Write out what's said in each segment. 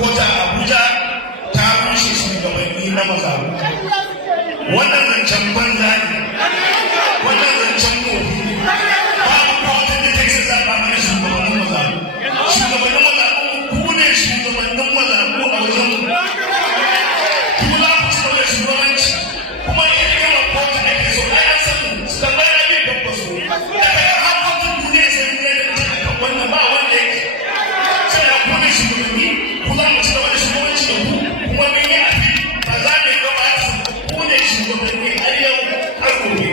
kota Abuja ta rushe shugabanni na mazaɓu. Wannan zancen banza ne, wannan zancen kofi ne. Babu kotar da ta isa zaɓa mana shugabannin mazaɓu. Shugabannin mazaɓu ku ne shugabannin mazaɓu a wajen mu. Ku za ku ci da shugabanci kuma irin yawan kotu da ke so ai an san su tambaya bai babba so. Daga har kotun duniya sai mu yi da ta wannan ba wanda yake. Sai da ku ne shugabanni ku za mu ci da wani shugabanci da ku kuma mun yi afi ba za mu yi gaba da ku ne shugabanni har yau har gobe.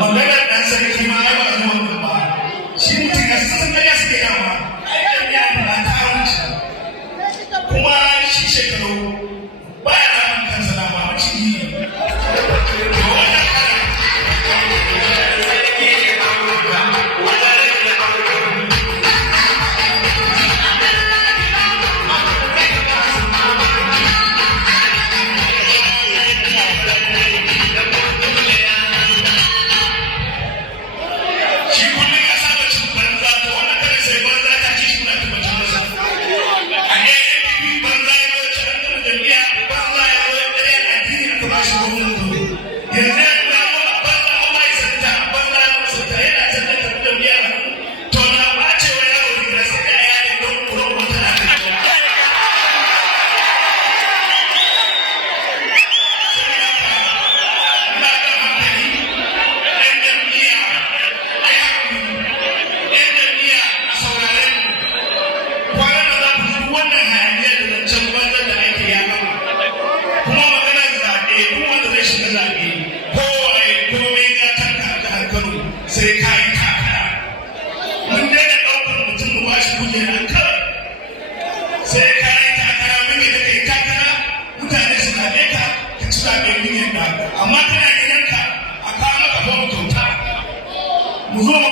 Maganar ɗan sarki ma ya ba zuwa gaba. Shi mutum ya san da ya suke yawa. Ai ya fara ta wuce. Kuma shi shekaru ba ya ramin kansa na ba ciki. Sai ka yi takara, mun daina ɗaukar mutum mu bashi kujerar kawai. Sai ka yi takara, mun yi da kai takara, mutane su zaɓe ka, ka ci zaɓe miliyan da. Amma kana gidanka a kawo maka babu kyauta. Mu zo mu